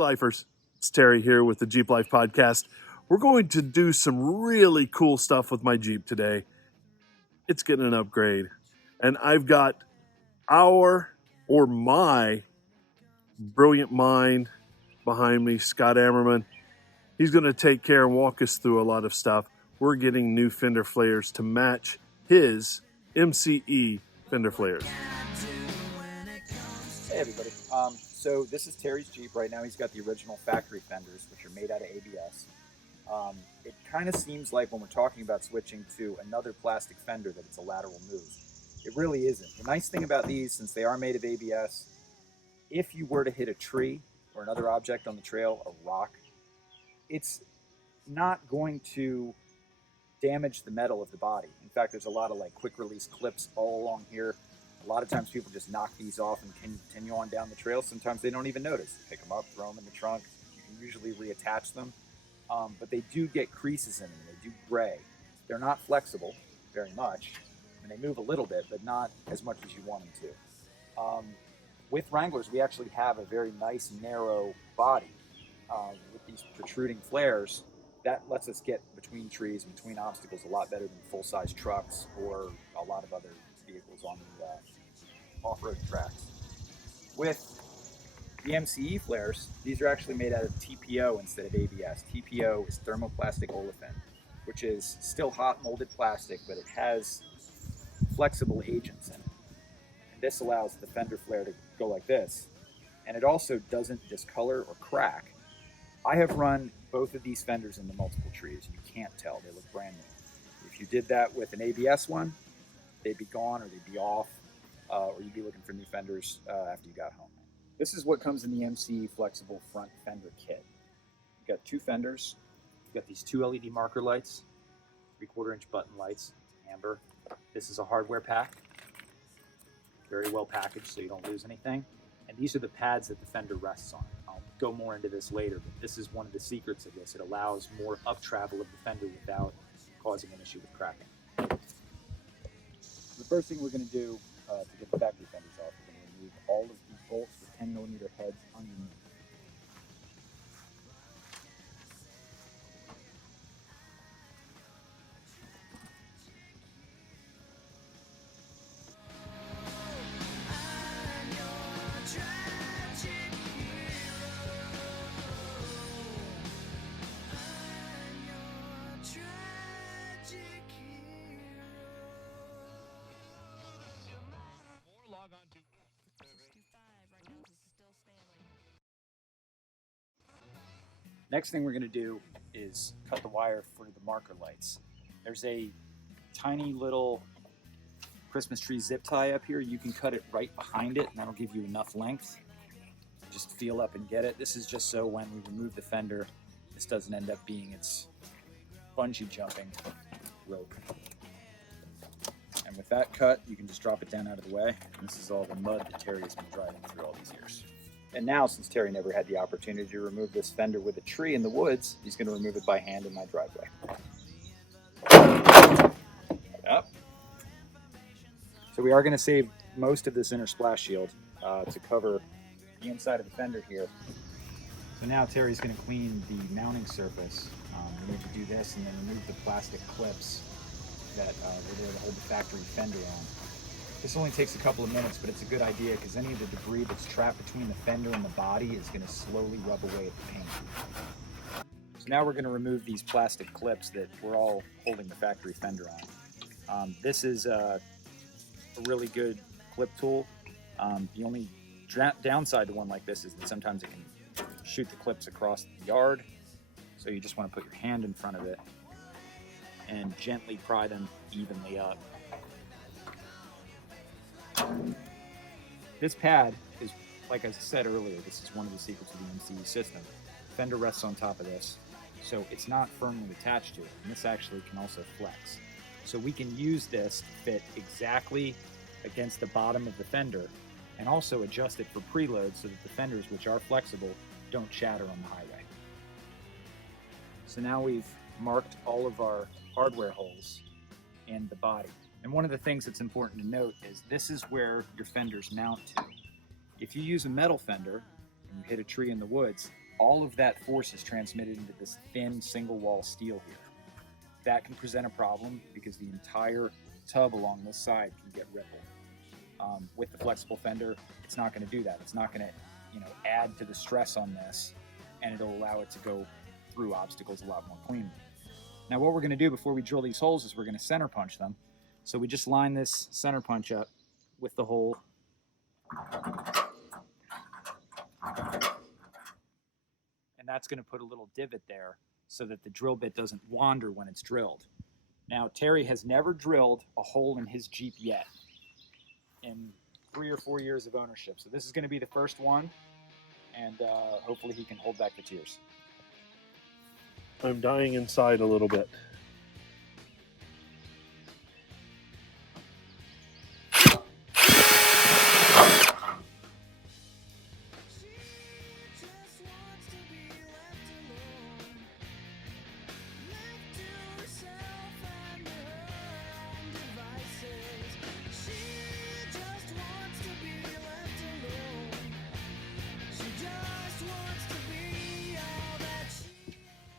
Lifers, it's Terry here with the Jeep Life Podcast. We're going to do some really cool stuff with my Jeep today. It's getting an upgrade. And I've got my brilliant mind behind me, Scott Ammerman. He's going to take care and walk us through a lot of stuff. We're getting new fender flares to match his MCE fender flares. Hey everybody. So this is Terry's Jeep right now. He's got the original factory fenders, which are made out of ABS. It kind of seems like when we're talking about switching to another plastic fender that it's a lateral move. It really isn't. The nice thing about these, since they are made of ABS, if you were to hit a tree or another object on the trail, a rock, it's not going to damage the metal of the body. In fact, there's a lot of like quick release clips all along here. A lot of times people just knock these off and continue on down the trail. Sometimes they don't even notice. Pick them up, throw them in the trunk. You can usually reattach them. But they do get creases in them. They do gray. They're not flexible very much. I mean, they move a little bit, but not as much as you want them to. With Wranglers, we actually have a very nice narrow body with these protruding flares. That lets us get between trees and between obstacles a lot better than full-size trucks or a lot of other vehicles on the off-road tracks. With the MCE flares, these are actually made out of TPO instead of ABS. TPO is thermoplastic olefin, which is still hot molded plastic, but it has flexible agents in it. And this allows the fender flare to go like this. And it also doesn't discolor or crack. I have run both of these fenders into multiple trees. You can't tell, they look brand new. If you did that with an ABS one, they'd be gone or they'd be off, or you'd be looking for new fenders after you got home. This is what comes in the MCE flexible front fender kit. You've got two fenders. You've got these two LED marker lights, 3/4 inch button lights, amber. This is a hardware pack, very well packaged so you don't lose anything. And these are the pads that the fender rests on. I'll go more into this later, but this is one of the secrets of this. It allows more up travel of the fender without causing an issue with cracking. The first thing we're going to do to get the factory fenders off, we're going to remove all of these bolts with 10mm heads underneath. Next thing we're going to do is cut the wire for the marker lights. There's a tiny little Christmas tree zip tie up here. You can cut it right behind it, and that'll give you enough length. Just feel up and get it. This is just so when we remove the fender, this doesn't end up being its bungee jumping rope. And with that cut, you can just drop it down out of the way. And this is all the mud that Terry has been driving through all these years. And now, since Terry never had the opportunity to remove this fender with a tree in the woods, he's going to remove it by hand in my driveway. Yep. So we are going to save most of this inner splash shield to cover the inside of the fender here. So now Terry's going to clean the mounting surface. We need to do this and then remove the plastic clips that were there to hold the factory fender on. This only takes a couple of minutes, but it's a good idea because any of the debris that's trapped between the fender and the body is going to slowly rub away at the paint. So now we're going to remove these plastic clips that we're all holding the factory fender on. This is a really good clip tool. The only downside to one like this is that sometimes it can shoot the clips across the yard. So you just want to put your hand in front of it and gently pry them evenly up. This pad is, like I said earlier, this is one of the secrets of the MCE system. Fender rests on top of this, so it's not firmly attached to it, and this actually can also flex. So we can use this to fit exactly against the bottom of the fender and also adjust it for preload so that the fenders, which are flexible, don't shatter on the highway. So now we've marked all of our hardware holes in the body. And one of the things that's important to note is this is where your fenders mount to. If you use a metal fender and you hit a tree in the woods, all of that force is transmitted into this thin single wall steel here. That can present a problem because the entire tub along this side can get rippled. With the flexible fender, it's not going to do that. It's not going to, add to the stress on this, and it'll allow it to go through obstacles a lot more cleanly. Now, what we're going to do before we drill these holes is we're going to center punch them. So we just line this center punch up with the hole. And that's going to put a little divot there so that the drill bit doesn't wander when it's drilled. Now, Terry has never drilled a hole in his Jeep yet in 3 or 4 years of ownership. So this is going to be the first one, and hopefully he can hold back the tears. I'm dying inside a little bit.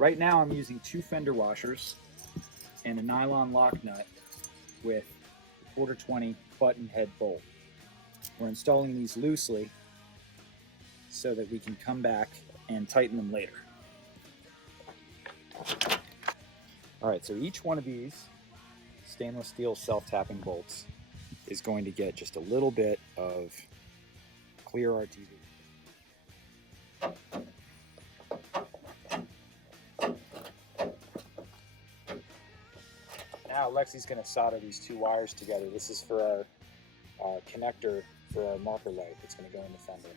Right now I'm using 2 fender washers and a nylon lock nut with a 1/4-20 button head bolt. We're installing these loosely so that we can come back and tighten them later. All right, so each one of these stainless steel self-tapping bolts is going to get just a little bit of clear RTV. Now Lexi's going to solder these 2 wires together. This is for our connector for our marker light that's going to go in the fender.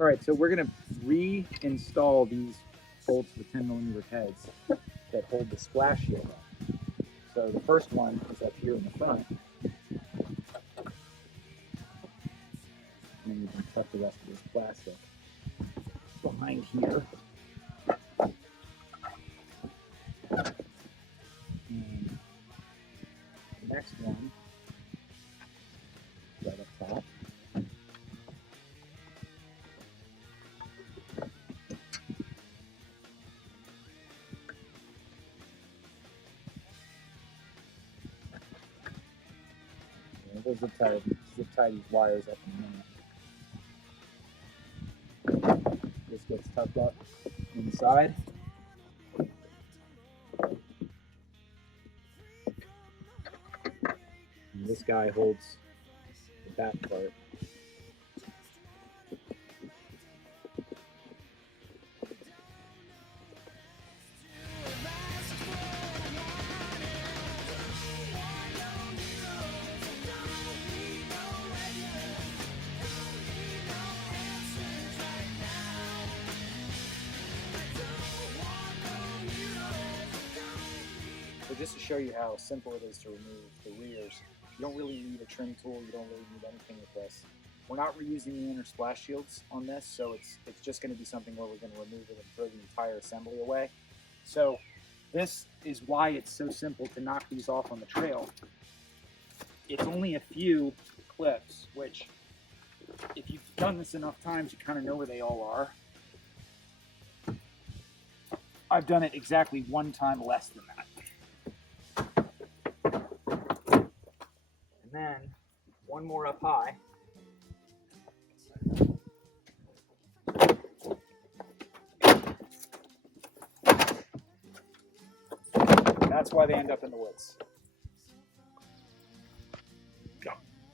All right, so we're going to reinstall these bolts with 10mm heads that hold the splash shield up. So the first one is up here in the front. And then you can tuck the rest of this plastic behind here. And the next one, right up top. We'll zip tie these wires up in a minute. This gets tucked up inside. And this guy holds the back part. So just to show you how simple it is to remove the rears, you don't really need a trim tool, you don't really need anything with this. We're not reusing the inner splash shields on this, so it's just going to be something where we're going to remove it and throw the entire assembly away. So this is why it's so simple to knock these off on the trail. It's only a few clips, which if you've done this enough times, you kind of know where they all are. I've done it exactly 1 time less than that. And then 1 more up high. That's why they end up in the woods.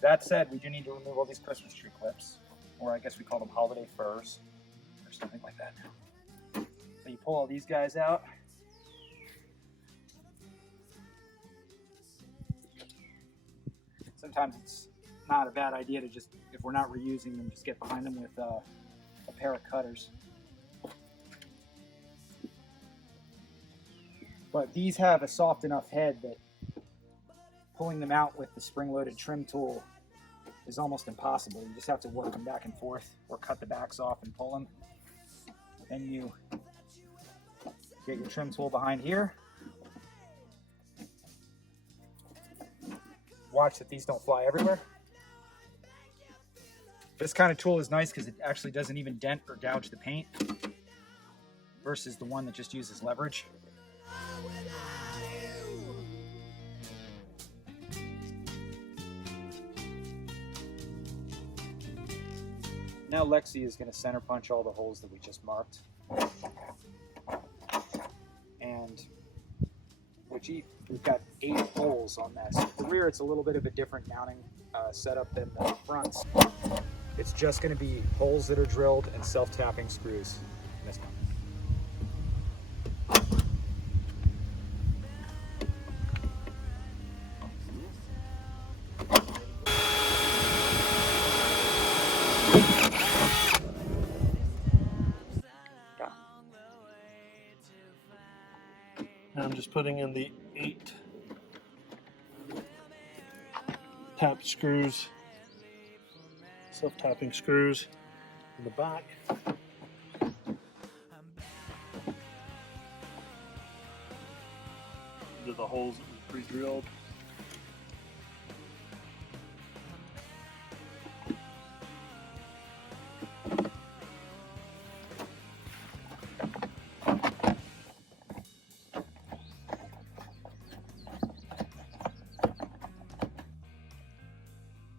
That said, we do need to remove all these Christmas tree clips, or I guess we call them holiday furs, or something like that. So you pull all these guys out. Sometimes it's not a bad idea to just, if we're not reusing them, just get behind them with a pair of cutters. But these have a soft enough head that pulling them out with the spring-loaded trim tool is almost impossible. You just have to work them back and forth or cut the backs off and pull them. Then you get your trim tool behind here. watch that these don't fly everywhere. This kind of tool is nice because it actually doesn't even dent or gouge the paint versus the one that just uses leverage. Now Lexi is going to center punch all the holes that we just marked. And we've got 8 holes on that. So the rear, it's a little bit of a different mounting setup than the fronts. It's just going to be holes that are drilled and self-tapping screws in this one. I'm just putting in the 8 tap screws, self-tapping screws in the back. Into the holes that we pre-drilled.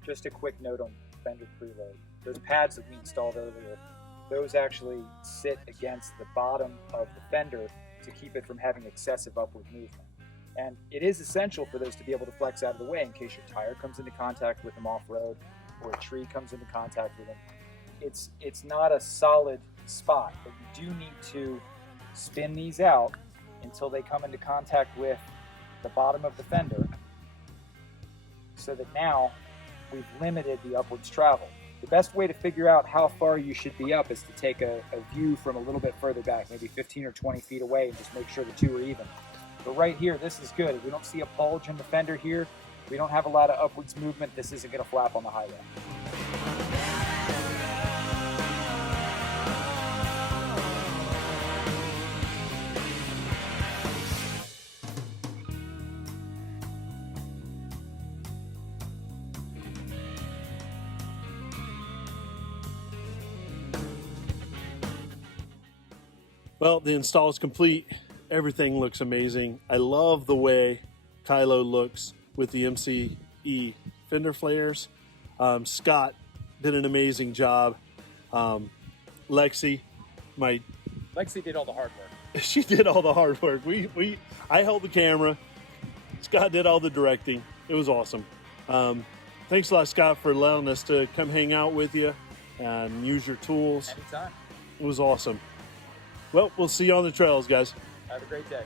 Just a quick note on fender preload. Those pads that we installed earlier, those actually sit against the bottom of the fender to keep it from having excessive upward movement. And it is essential for those to be able to flex out of the way in case your tire comes into contact with them off-road or a tree comes into contact with them. It's not a solid spot, but you do need to spin these out until they come into contact with the bottom of the fender so that now we've limited the upwards travel. The best way to figure out how far you should be up is to take a view from a little bit further back, maybe 15 or 20 feet away, and just make sure the two are even. But right here, this is good. We don't see a bulge in the fender here. We don't have a lot of upwards movement. This isn't going to flap on the highway. Well, the install is complete. Everything looks amazing. I love the way Kylo looks with the MCE fender flares. Scott did an amazing job. Lexi did all the hard work. She did all the hard work. I held the camera. Scott did all the directing. It was awesome. Thanks a lot, Scott, for allowing us to come hang out with you and use your tools. Anytime. It was awesome. Well, we'll see you on the trails, guys. Have a great day.